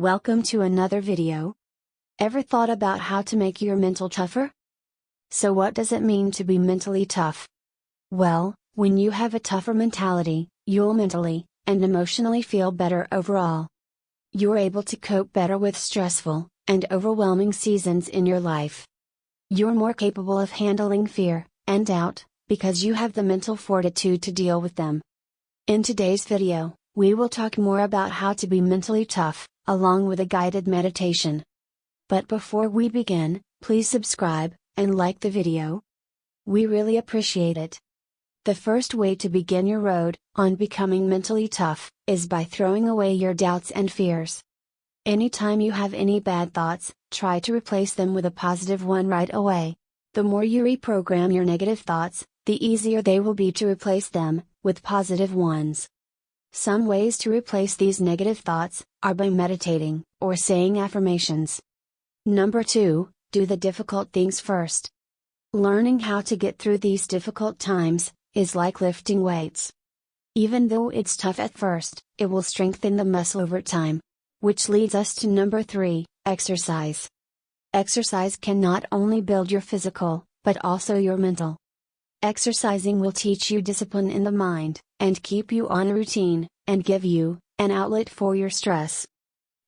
Welcome to another video. Ever thought about how to make your mental tougher? So what does it mean to be mentally tough? Well, when you have a tougher mentality, you'll mentally and emotionally feel better overall. You're able to cope better with stressful and overwhelming seasons in your life. You're more capable of handling fear and doubt because you have the mental fortitude to deal with them. In today's video, we will talk more about how to be mentally tough, along with a guided meditation. But before we begin, please subscribe and like the video. We really appreciate it. The first way to begin your road on becoming mentally tough is by throwing away your doubts and fears. Anytime you have any bad thoughts, try to replace them with a positive one right away. The more you reprogram your negative thoughts, the easier they will be to replace them with positive ones. Some ways to replace these negative thoughts are by meditating or saying affirmations. Number 2, do the difficult things first. Learning how to get through these difficult times is like lifting weights. Even though it's tough at first, it will strengthen the muscle over time. Which leads us to number 3, exercise. Exercise can not only build your physical, but also your mental. Exercising will teach you discipline in the mind, and keep you on a routine, and give you an outlet for your stress.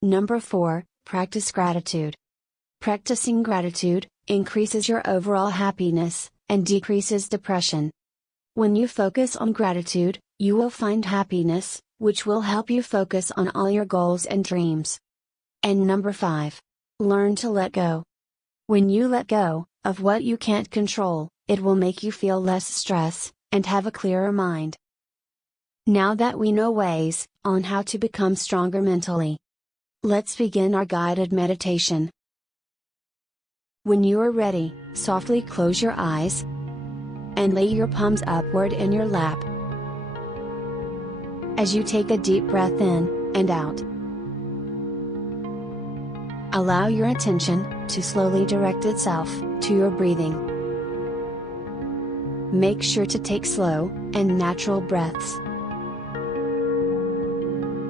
Number 4, practice gratitude. Practicing gratitude increases your overall happiness, and decreases depression. When you focus on gratitude, you will find happiness, which will help you focus on all your goals and dreams. And number 5, learn to let go. When you let go of what you can't control, it will make you feel less stress, and have a clearer mind. Now that we know ways on how to become stronger mentally, let's begin our guided meditation. When you are ready, softly close your eyes and lay your palms upward in your lap. As you take a deep breath in and out, allow your attention to slowly direct itself to your breathing. Make sure to take slow and natural breaths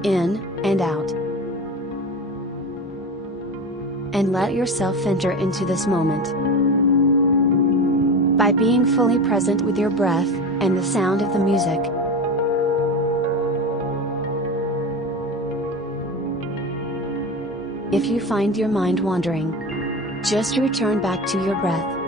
in and out, and let yourself enter into this moment. By being fully present with your breath and the sound of the music, if you find your mind wandering, just return back to your breath.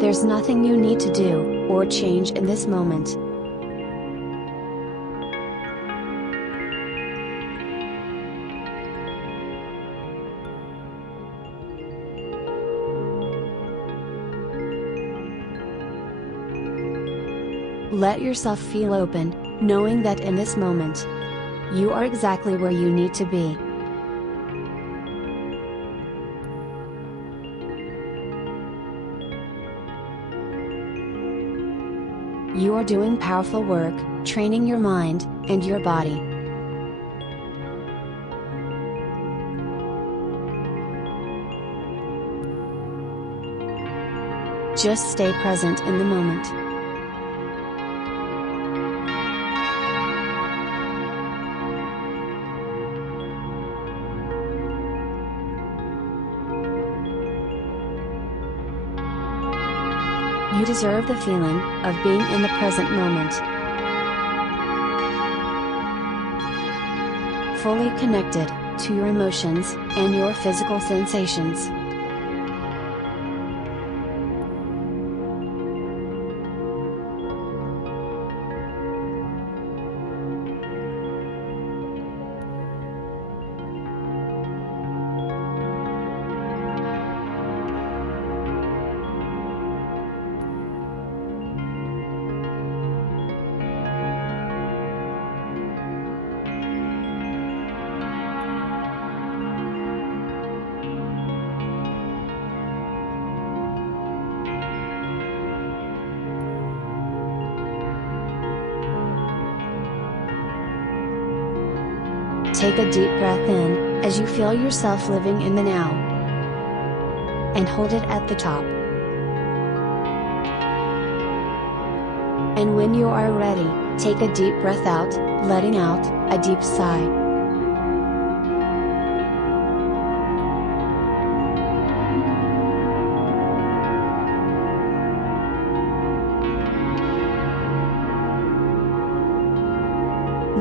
There's nothing you need to do or change in this moment. Let yourself feel open, knowing that in this moment, you are exactly where you need to be. You are doing powerful work, training your mind and your body. Just stay present in the moment. You deserve the feeling of being in the present moment. Fully connected to your emotions and your physical sensations. Take a deep breath in, as you feel yourself living in the now. And hold it at the top. And when you are ready, take a deep breath out, letting out a deep sigh.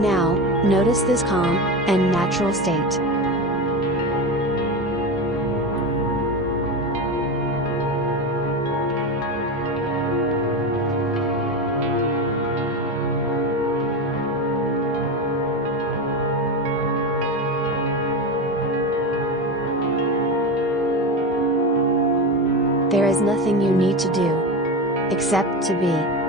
Now, notice this calm and natural state. There is nothing you need to do, except to be.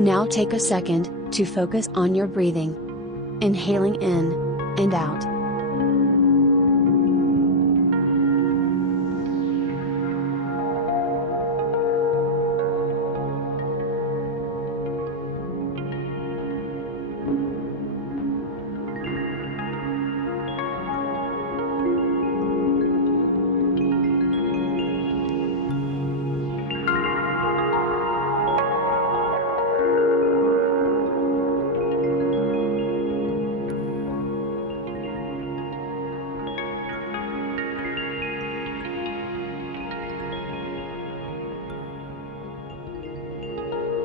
Now take a second to focus on your breathing. Inhaling in and out.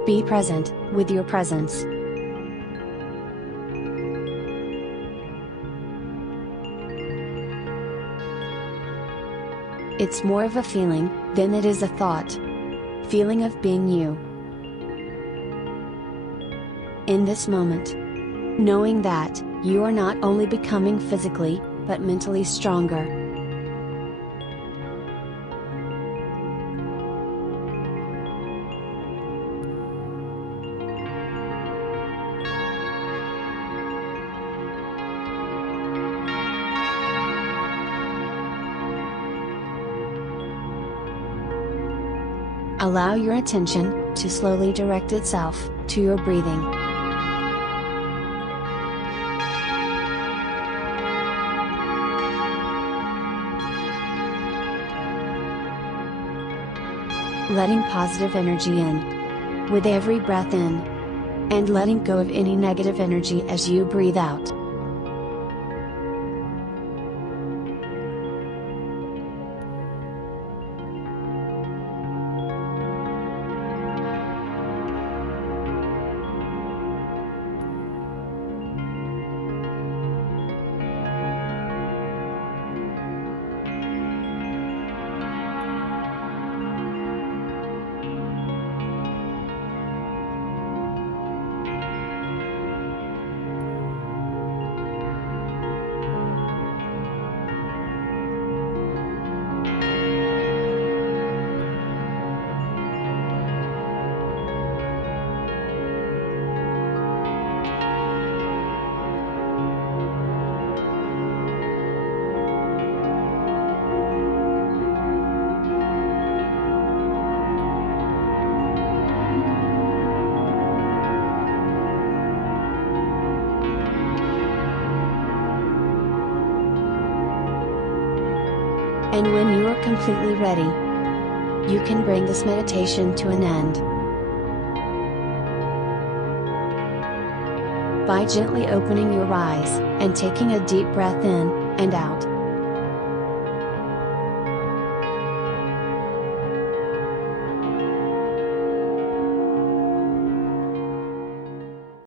Be present with your presence. It's more of a feeling than it is a thought. Feeling of being you. In this moment, knowing that you are not only becoming physically, but mentally stronger. Allow your attention to slowly direct itself to your breathing. Letting positive energy in with every breath in, and letting go of any negative energy as you breathe out. And when you are completely ready, you can bring this meditation to an end by gently opening your eyes and taking a deep breath in and out.